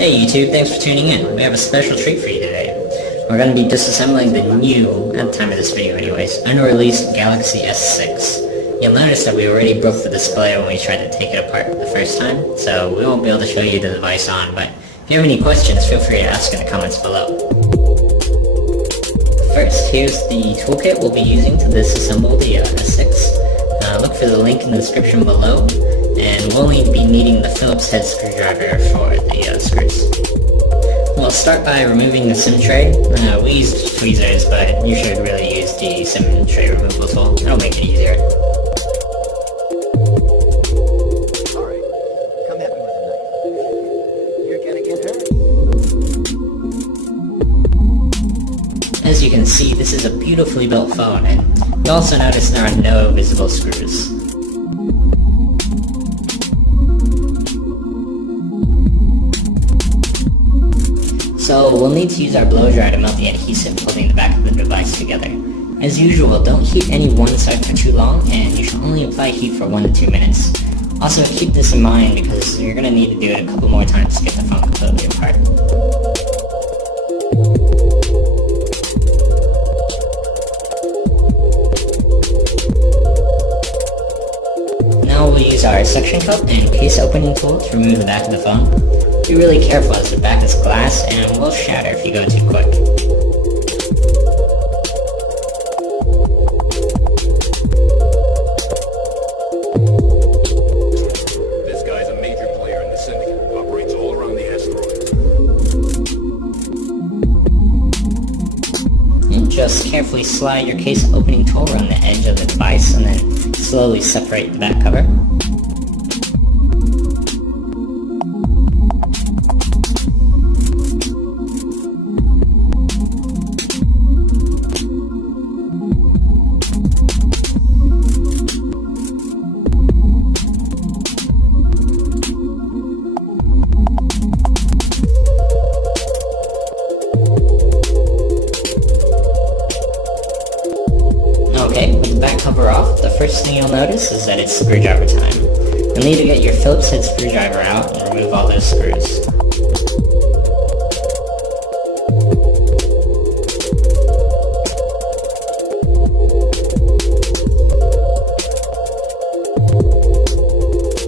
Hey YouTube, thanks for tuning in. We have a special treat for you today. We're going to be disassembling the new, at the time of this video anyways, unreleased Galaxy S6. You'll notice that we already broke the display when we tried to take it apart the first time, so we won't be able to show you the device on, but if you have any questions, feel free to ask in the comments below. First, here's the toolkit we'll be using to disassemble the S6. Look for the link in the description below, and we'll only be needing the Phillips head screwdriver for the screws. We'll start by removing the SIM tray. We use tweezers, but you should really use the SIM tray removal tool. It'll make it easier. Alright, come at me with a knife. You're gonna get hurt. As you can see, this is a beautifully built phone, and you'll also notice there are no visible screws. So we'll need to use our blow dryer to melt the adhesive holding the back of the device together. As usual, don't heat any one side for too long, and you should only apply heat for 1 to 2 minutes. Also keep this in mind because you're going to need to do it a couple more times to get the phone completely apart. Now we'll use our suction cup and case opening tool to remove the back of the phone. Be really careful as the back is glass and will shatter if you go too quick. This guy's a major player in the syndicate, operates all around the asteroid. And just carefully slide your case opening tool around the edge of the device and then slowly separate the back cover. Okay, with the back cover off, the first thing you'll notice is that it's screwdriver time. You'll need to get your Phillips head screwdriver out and remove all those screws.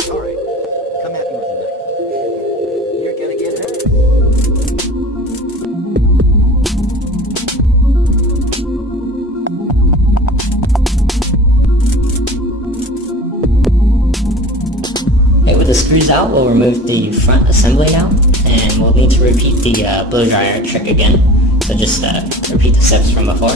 Alright, come at me with a knife. You're gonna get hurt. With the screws out, we'll remove the front assembly now, and we'll need to repeat the blow dryer trick again. So just repeat the steps from before.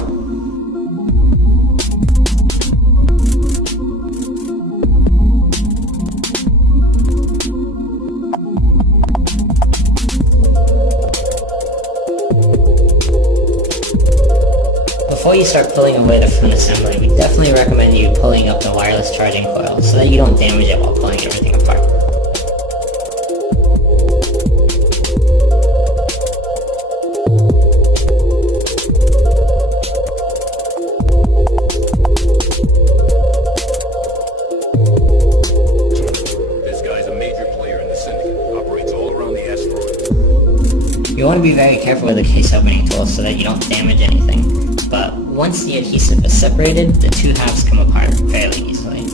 Before you start pulling away the front assembly, we definitely recommend you pulling up the wireless charging coil so that you don't damage it while pulling everything apart. This guy's a major player in the syndicate, operates all around the asteroid. You want to be very careful with the case opening tool so that you don't damage anything, but once the adhesive is separated, the two halves come apart fairly easily.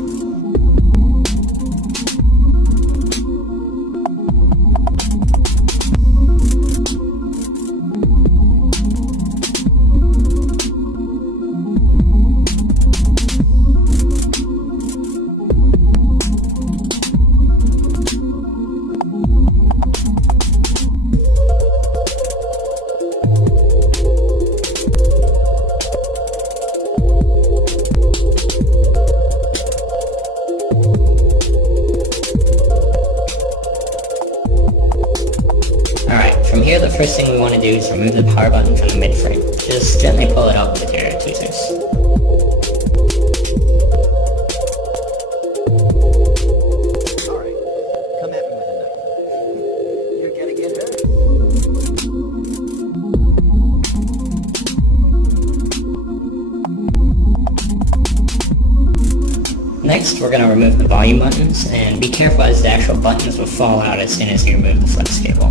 Alright, from here the first thing we want to do is remove the power button from the mid-frame. Just gently pull it up with your tweezers. Alright, come at me with a knife. You're gonna get hurt. Next, we're going to remove the volume buttons, and be careful as the actual buttons will fall out as soon as you remove the flex cable.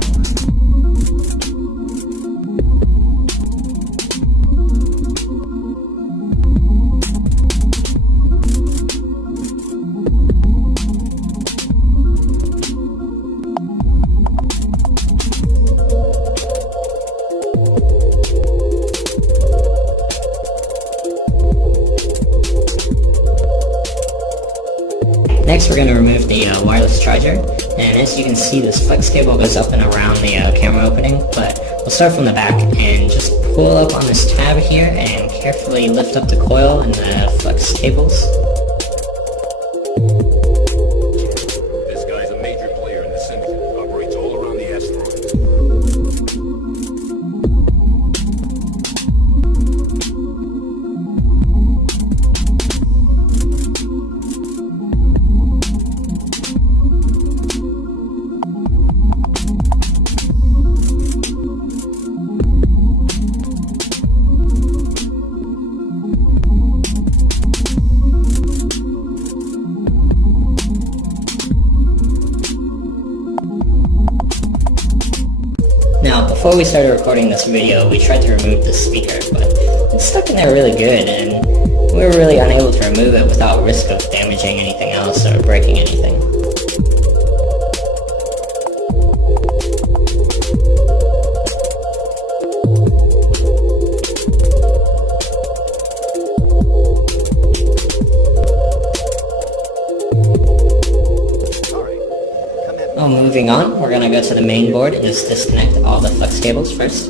Next we're going to remove the wireless charger, and as you can see this flex cable goes up and around the camera opening, but we'll start from the back and just pull up on this tab here and carefully lift up the coil and the flex cables. This guy's a major player in the syndicate. Operates all around the asteroid. Now, before we started recording this video, we tried to remove the speaker, but it's stuck in there really good, and we were really unable to remove it without risk of damaging anything else or breaking anything. Well, moving on, we're going to go to the main board and just disconnect all the flex cables first.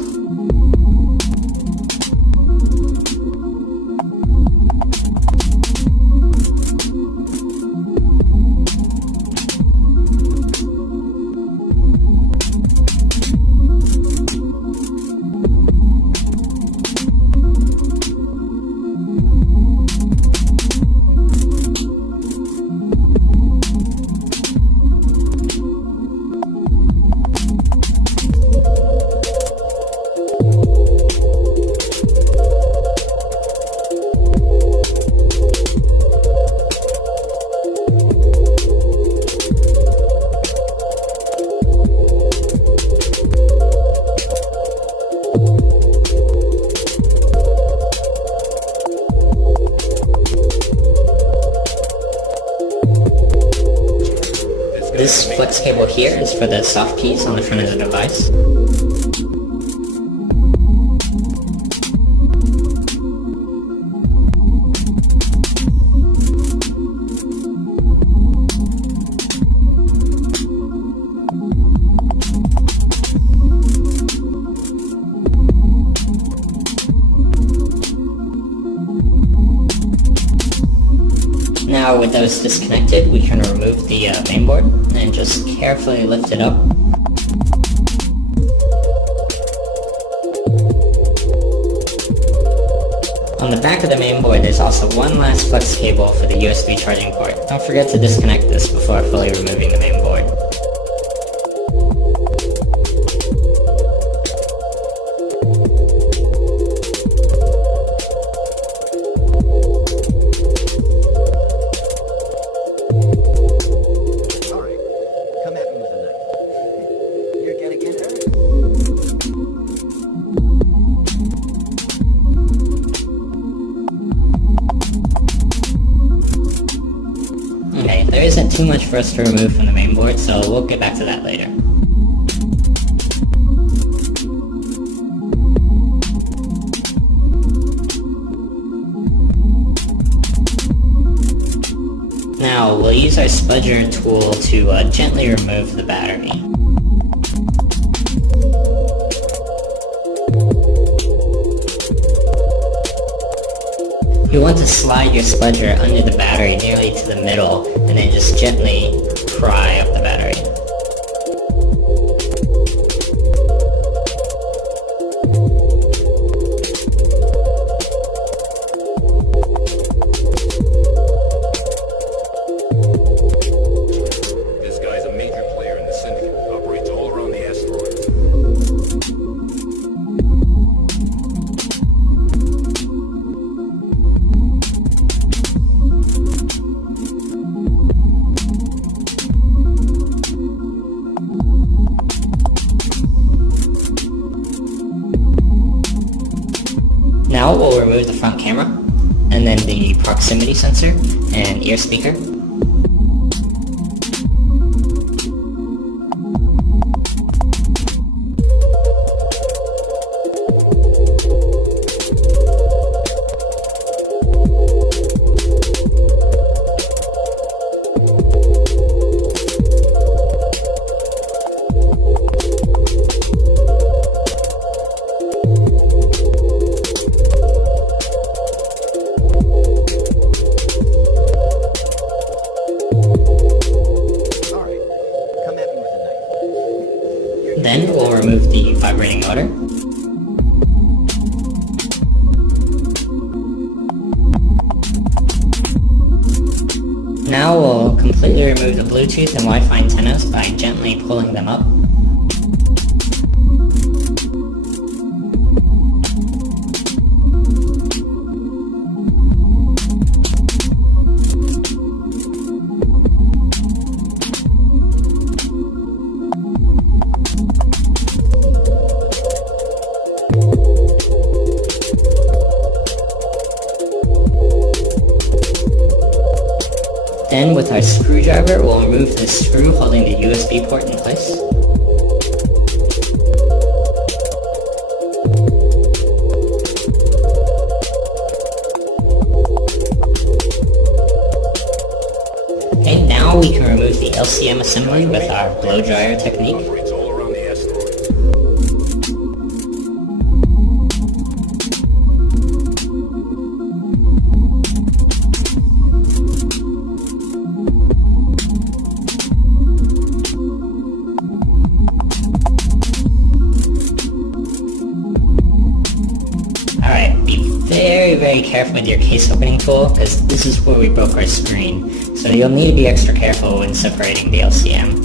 This flex cable here is for the soft keys on the front of the device. Now with those disconnected, we can remove the mainboard and just carefully lift it up. On the back of the mainboard, there's also one last flex cable for the USB charging port. Don't forget to disconnect this before fully removing the mainboard. Okay, there isn't too much for us to remove from the mainboard, so we'll get back to that later. Now, we'll use our spudger tool to gently remove the battery. You want to slide your spudger under the battery nearly to the middle, and then just gently pry up the battery. This guy's a major player in the syndicate. Operates all around the asteroid. Now we'll remove the front camera, and then the proximity sensor and ear speaker. remove the vibrating motor. Now we'll completely remove the Bluetooth and Wi-Fi antennas by gently pulling them up. Then with our screwdriver, we'll remove the screw holding the USB port in place. Okay, now we can remove the LCM assembly with our blow dryer technique. Operates all around the asteroid. Alright, be very careful with your case opening tool, because this is where we broke our screen, so you'll need to be extra careful when separating the LCM.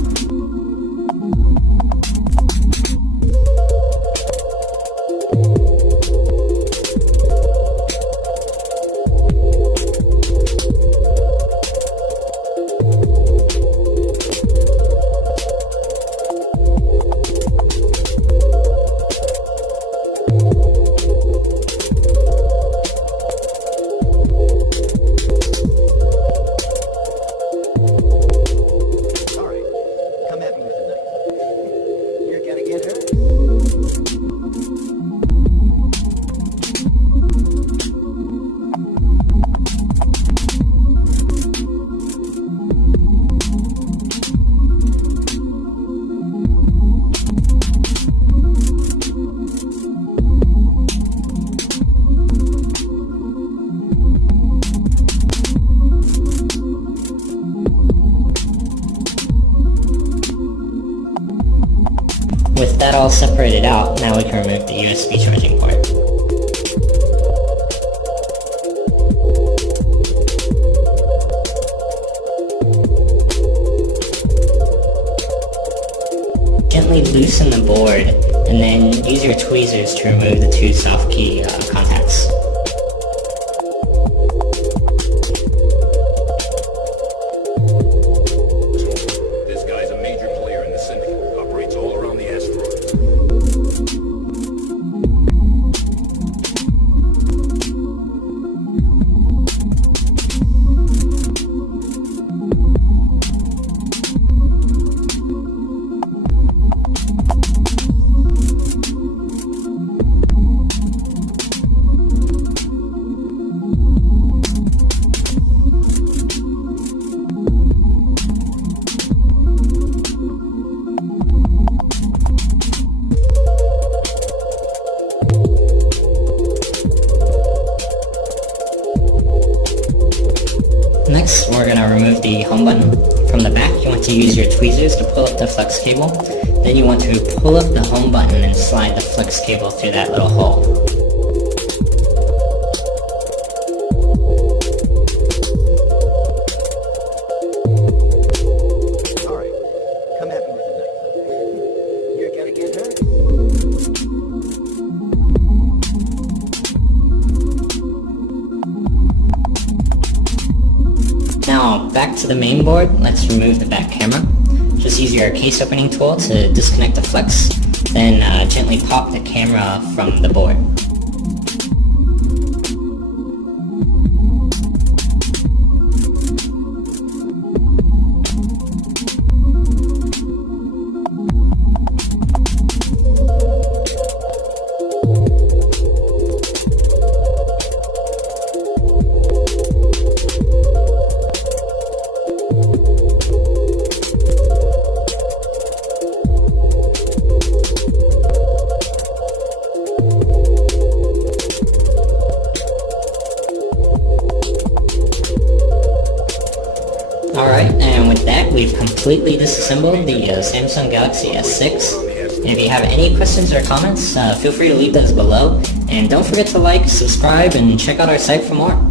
With that all separated out, now we can remove the USB charging port. Gently loosen the board, and then use your tweezers to remove the two soft key contacts. This guy's a major player in the syndicate. Operates all around the asteroid. Next, we're going to remove the home button. From the back, you want to use your tweezers to pull up the flex cable. Then you want to pull up the home button and slide the flex cable through that little hole. Alright, come at me with a knife. You're gonna get hurt. Now, back to the main board, let's remove the back camera. Just use your case opening tool to disconnect the flex, then gently pop the camera from the board. Alright, and with that, we've completely disassembled the Samsung Galaxy S6. And if you have any questions or comments, feel free to leave those below. And don't forget to like, subscribe, and check out our site for more.